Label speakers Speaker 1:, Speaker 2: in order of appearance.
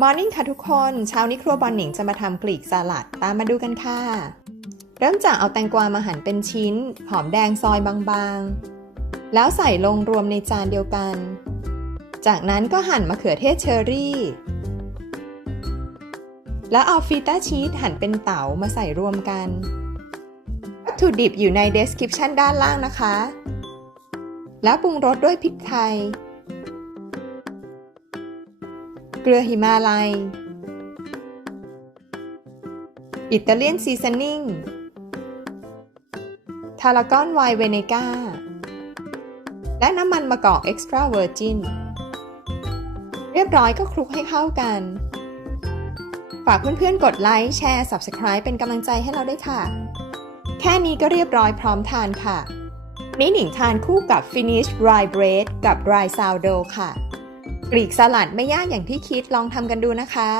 Speaker 1: มอร์นิ่งค่ะทุกคนเช้านี้ครัวบอลหนิงจะมาทำกลีกสลัด ตามมาดูกันค่ะ เริ่มจากเอาแตงกวามาหั่นเป็นชิ้น หอมแดงซอยบางๆ แล้วใส่ลงรวมในจานเดียวกัน จากนั้นก็หั่นมะเขือเทศเชอรี่ แล้วเอาฟีต้าชีสหั่นเป็นเต๋ามาใส่รวมกันวัตถุดิบอยู่ใน description ด้านล่างนะคะ แล้วปรุงรสด้วยพริกไทย เกลือหิมาลัย อิตาเลียนซีซันนิ่ง ทารากอนไวน์เวเนก้าและน้ำมันมะกอกเอ็กซ์ตร้าเวอร์จิน เรียบร้อยก็คลุกให้เข้ากัน ฝากเพื่อนๆ กดไลค์ แชร์ Subscribe เป็นกำลังใจให้เราได้ค่ะ แค่นี้ก็เรียบร้อยพร้อมทานค่ะ นี่หนิงทานคู่กับ Finish Dry Bread กับ Dry Sourdough ค่ะ กรีกสลัดไม่ยากอย่างที่คิดลองทำกันดูนะคะ